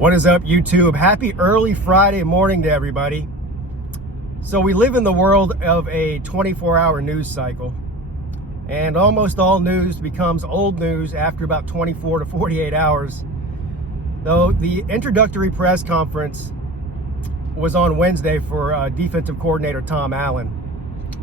What is up, YouTube? Happy early Friday morning to everybody. So we live in the world of a 24-hour news cycle, and almost all news becomes old news after about 24 to 48 hours. Though the introductory press conference was on Wednesday for defensive coordinator Tom Allen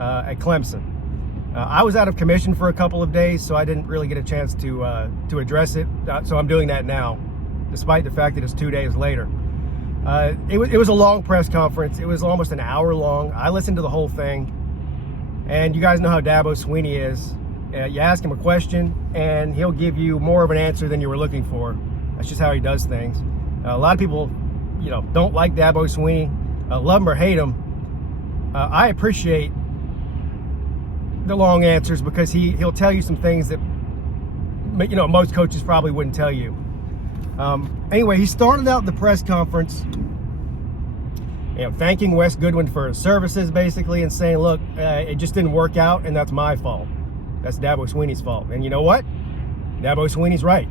at Clemson. I was out of commission for a couple of days, so I didn't really get a chance to address it. So I'm doing that now, despite the fact that it's 2 days later. It was a long press conference. It was almost an hour long. I listened to the whole thing, and you guys know how Dabo Sweeney is. You ask him a question, and he'll give you more of an answer than you were looking for. That's just how he does things. A lot of people, don't like Dabo Sweeney, love him or hate him. I appreciate the long answers because he'll tell you some things that most coaches probably wouldn't tell you. Anyway, he started out the press conference, thanking Wes Goodwin for his services, basically, and saying, look, it just didn't work out, and that's my fault. That's Dabo Sweeney's fault. And you know what? Dabo Sweeney's right.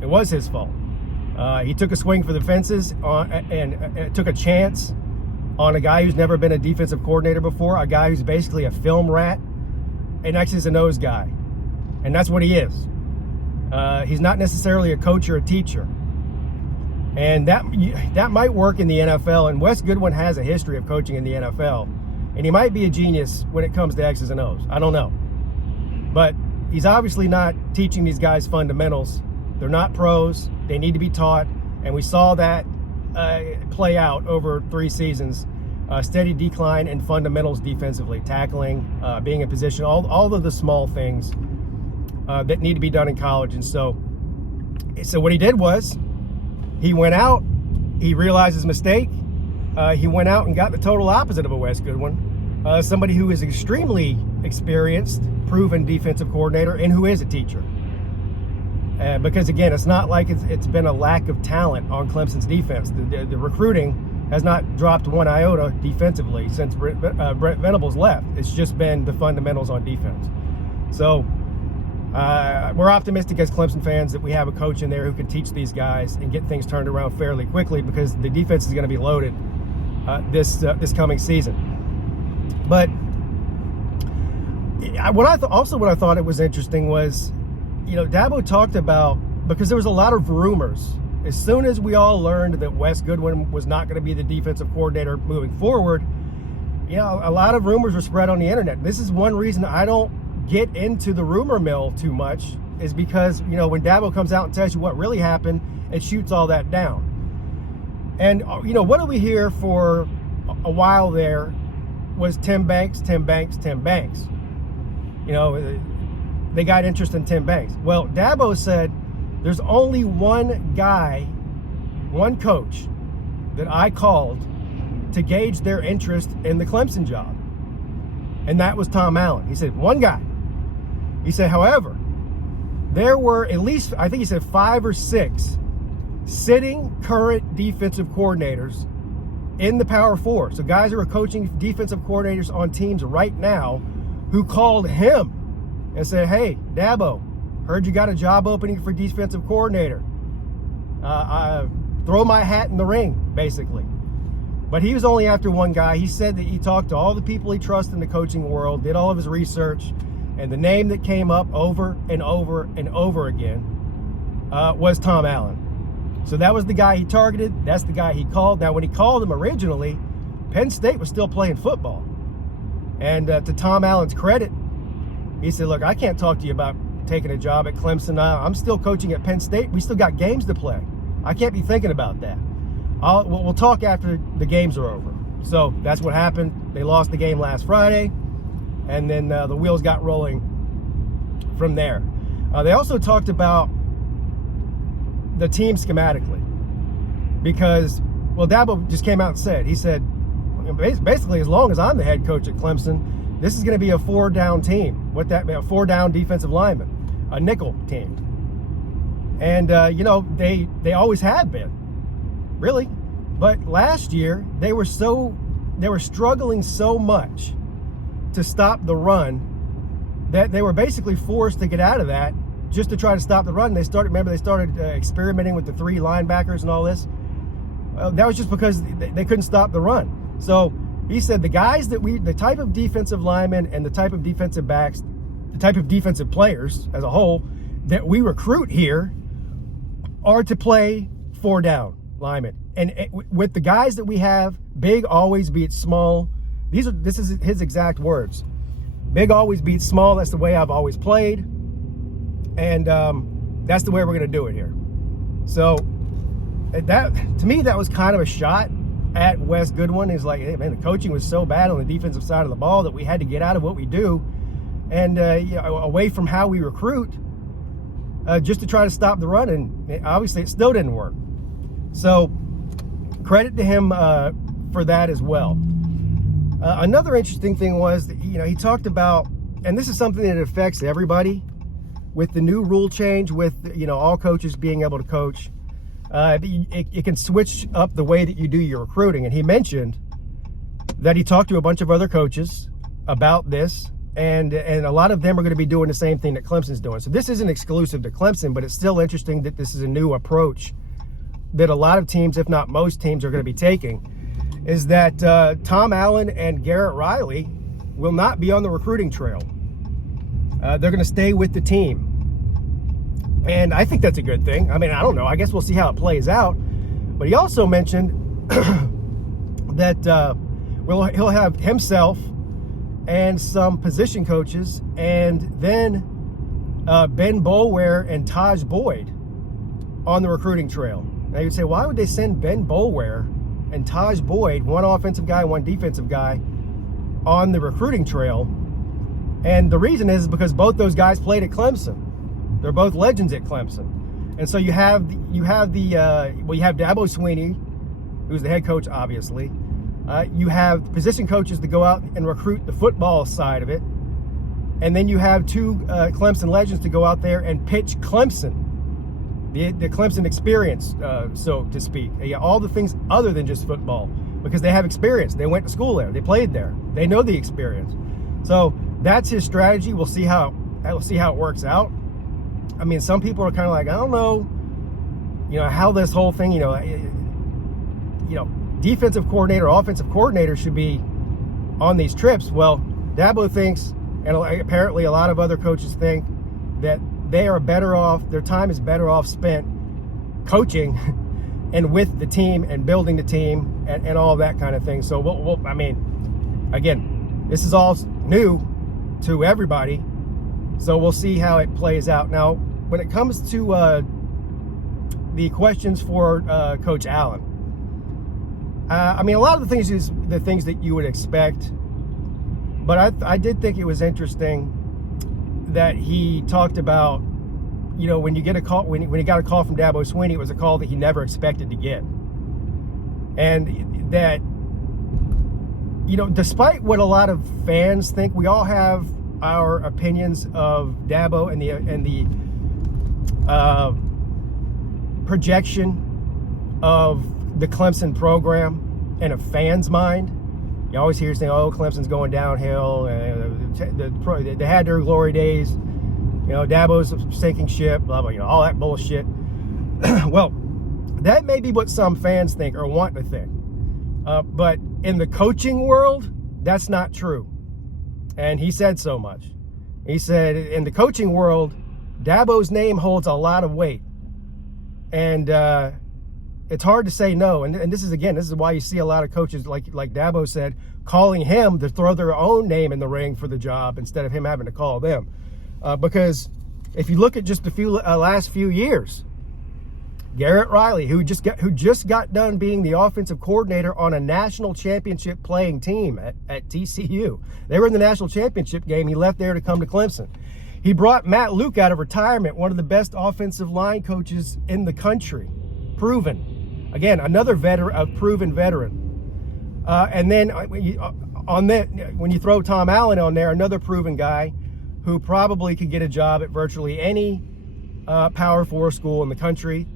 It was his fault. He took a swing for the fences and took a chance on a guy who's never been a defensive coordinator before, a guy who's basically a film rat, an X's and O's guy. And that's what he is. He's not necessarily a coach or a teacher. And that might work in the NFL, and Wes Goodwin has a history of coaching in the NFL. And he might be a genius when it comes to X's and O's. I don't know. But he's obviously not teaching these guys fundamentals. They're not pros. They need to be taught. And we saw that play out over 3 seasons. Steady decline in fundamentals defensively, tackling, being in position, all of the small things that need to be done in college. And so what he did was he went out, he realized his mistake. He went out and got the total opposite of a Wes Goodwin, somebody who is extremely experienced, proven defensive coordinator, and who is a teacher. Because again, it's not like it's been a lack of talent on Clemson's defense. The recruiting has not dropped one iota defensively since Brent Venables left. It's just been the fundamentals on defense. So we're optimistic as Clemson fans that we have a coach in there who can teach these guys and get things turned around fairly quickly, because the defense is going to be loaded this coming season. But what I thought it was interesting was, Dabo talked about, because there was a lot of rumors. As soon as we all learned that Wes Goodwin was not going to be the defensive coordinator moving forward, a lot of rumors were spread on the internet. This is one reason I don't get into the rumor mill too much, is because, when Dabo comes out and tells you what really happened, it shoots all that down. And, what do we hear for a while there was Tim Banks. They got interest in Tim Banks. Well, Dabo said there's only one guy, one coach that I called to gauge their interest in the Clemson job. And that was Tom Allen. He said, one guy. He said, however, there were at least, I think he said 5 or 6 sitting current defensive coordinators in the Power Four. So guys who are coaching defensive coordinators on teams right now who called him and said, hey, Dabo, heard you got a job opening for defensive coordinator. Throw my hat in the ring, basically. But he was only after one guy. He said that he talked to all the people he trusts in the coaching world, did all of his research, and the name that came up over and over and over again was Tom Allen. So that was the guy he targeted. That's the guy he called. Now, when he called him originally, Penn State was still playing football. And to Tom Allen's credit, he said, look, I can't talk to you about taking a job at Clemson. I'm still coaching at Penn State. We still got games to play. I can't be thinking about that. We'll talk after the games are over. So that's what happened. They lost the game last Friday, and then the wheels got rolling from there. They also talked about the team schematically, because, Dabo just came out and said, he said, basically, as long as I'm the head coach at Clemson, this is going to be a 4-down team. What that means, a 4-down defensive lineman, a nickel team. And, they always have been, really. But last year, they were struggling so much to stop the run that they were basically forced to get out of that just to try to stop the run. They started experimenting with the 3 linebackers and all this. That was just because they couldn't stop the run. So he said the type of defensive linemen and the type of defensive backs, the type of defensive players as a whole that we recruit here are to play 4 down linemen. And with the guys that we have, big always beats small. This is his exact words. Big always beats small. That's the way I've always played. And that's the way we're going to do it here. So that, to me, that was kind of a shot at Wes Goodwin. He's like, hey, man, the coaching was so bad on the defensive side of the ball that we had to get out of what we do and away from how we recruit just to try to stop the run. And obviously it still didn't work. So credit to him for that as well. Another interesting thing was that, he talked about, and this is something that affects everybody with the new rule change with, all coaches being able to coach. It can switch up the way that you do your recruiting. And he mentioned that he talked to a bunch of other coaches about this, and a lot of them are going to be doing the same thing that Clemson's doing. So this isn't exclusive to Clemson, but it's still interesting that this is a new approach that a lot of teams, if not most teams, are going to be taking, is that Tom Allen and Garrett Riley will not be on the recruiting trail. They're going to stay with the team. And I think that's a good thing. I mean, I don't know. I guess we'll see how it plays out. But he also mentioned that he'll have himself and some position coaches, and then Ben Boulware and Taj Boyd on the recruiting trail. Now you'd say, why would they send Ben Boulware and Taj Boyd, one offensive guy, one defensive guy, on the recruiting trail? And the reason is because both those guys played at Clemson. They're both legends at Clemson. And so you have Dabo Swinney, who's the head coach, obviously. You have position coaches that go out and recruit the football side of it. And then you have 2 Clemson legends to go out there and pitch Clemson, the Clemson experience, so to speak. All the things other than just football, because they have experience. They went to school there. They played there. They know the experience. So that's his strategy. We'll see how it works out. I mean, some people are kind of like, I don't know, how this whole thing, defensive coordinator, offensive coordinator should be on these trips. Well, Dabo thinks, and apparently a lot of other coaches think, that they are better off, their time is better off spent coaching and with the team and building the team and all of that kind of thing. So, I mean, again, this is all new to everybody. So we'll see how it plays out. Now, when it comes to the questions for Coach Allen, I mean, a lot of the things that you would expect, but I did think it was interesting that he talked about, when you get a call, when he got a call from Dabo Swinney, it was a call that he never expected to get. And that, despite what a lot of fans think, we all have our opinions of Dabo and the projection of the Clemson program in a fan's mind. You always hear saying, "Oh, Clemson's going downhill." They had their glory days. Dabo's a sinking ship. Blah blah. All that bullshit. Well, that may be what some fans think or want to think, but in the coaching world, that's not true. And he said so much. He said, in the coaching world, Dabo's name holds a lot of weight. And it's hard to say no. And this is why you see a lot of coaches, like Dabo said, calling him to throw their own name in the ring for the job instead of him having to call them. Because if you look at just the last few years, Garrett Riley, who just got done being the offensive coordinator on a national championship playing team at TCU. They were in the national championship game. He left there to come to Clemson. He brought Matt Luke out of retirement, one of the best offensive line coaches in the country. Proven. Again, another proven veteran. And then when you throw Tom Allen on there, another proven guy who probably could get a job at virtually any Power 4 school in the country.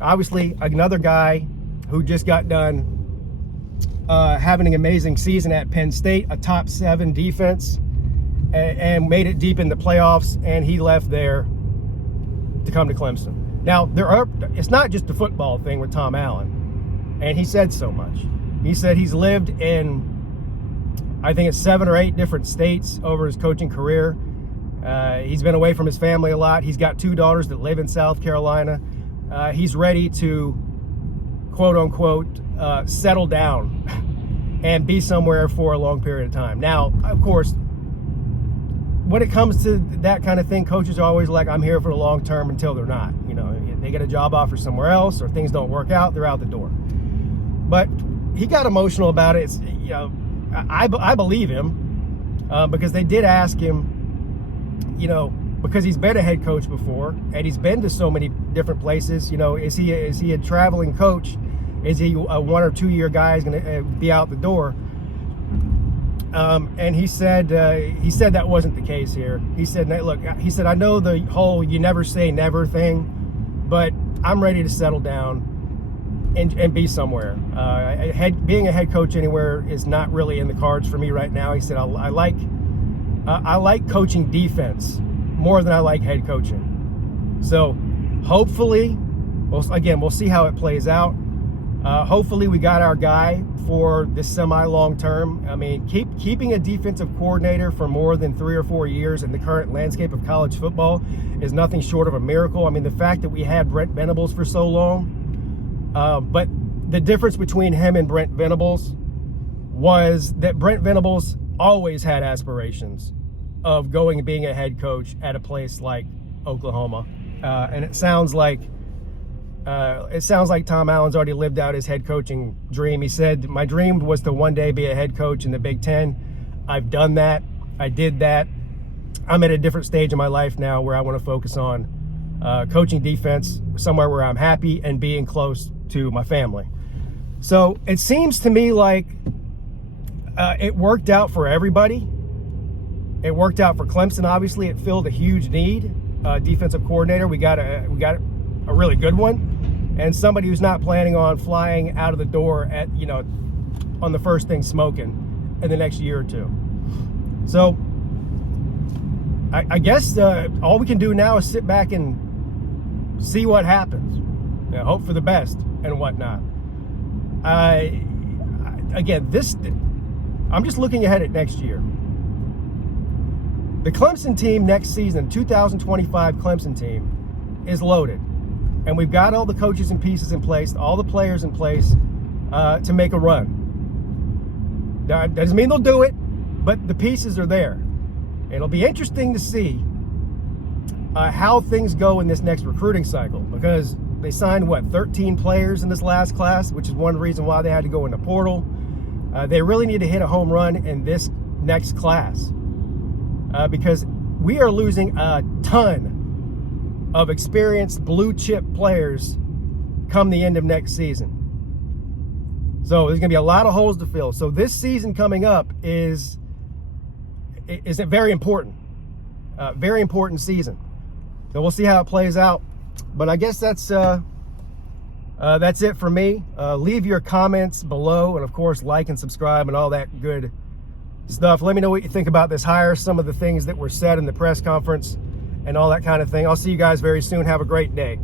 Obviously, another guy who just got done having an amazing season at Penn State, a top 7 defense, and made it deep in the playoffs, and he left there to come to Clemson. Now, it's not just a football thing with Tom Allen, and he said so much. He said he's lived in, I think it's 7 or 8 different states over his coaching career. He's been away from his family a lot. He's got 2 daughters that live in South Carolina. He's ready to, quote unquote, settle down and be somewhere for a long period of time. Now, of course, when it comes to that kind of thing, coaches are always like, I'm here for the long term, until they're not. You know, they get a job offer somewhere else, or things don't work out, they're out the door. But he got emotional about it. It's, you know, I believe him, because they did ask him, you know, because he's been a head coach before and he's been to so many different places. You know, is he a traveling coach? Is he a 1 or 2 year guy who's going to be out the door? And he said that wasn't the case here. He said, look, he said, I know the whole you never say never thing, but I'm ready to settle down and be somewhere. Being a head coach anywhere is not really in the cards for me right now. He said, I like coaching defense more than I like head coaching. So hopefully, we'll see how it plays out. Hopefully we got our guy for this semi-long term. I mean, keeping a defensive coordinator for more than 3 or 4 years in the current landscape of college football is nothing short of a miracle. I mean, the fact that we had Brent Venables for so long, but the difference between him and Brent Venables was that Brent Venables always had aspirations of going and being a head coach at a place like Oklahoma. And it sounds like Tom Allen's already lived out his head coaching dream. He said, my dream was to one day be a head coach in the Big Ten. I've done that. I did that. I'm at a different stage in my life now where I want to focus on coaching defense somewhere where I'm happy and being close to my family. So it seems to me like it worked out for everybody. It worked out for Clemson. Obviously, it filled a huge need. Defensive coordinator. We got a really good one, and somebody who's not planning on flying out of the door at, you know, on the first thing smoking in the next year or two. So I guess all we can do now is sit back and see what happens. You know, hope for the best and whatnot. Again, I'm just looking ahead at next year. The Clemson team next season, 2025 Clemson team, is loaded. And we've got all the coaches and pieces in place, all the players in place to make a run. That doesn't mean they'll do it, but the pieces are there. It'll be interesting to see how things go in this next recruiting cycle, because they signed, 13 players in this last class, which is one reason why they had to go in the portal. They really need to hit a home run in this next class because we are losing a ton of experienced blue chip players come the end of next season. So there's going to be a lot of holes to fill. So this season coming up is a very important season. So we'll see how it plays out. But I guess that's it for me. Leave your comments below, and of course, like and subscribe and all that good stuff. Let me know what you think about this hire, some of the things that were said in the press conference, and all that kind of thing. I'll see you guys very soon. Have a great day.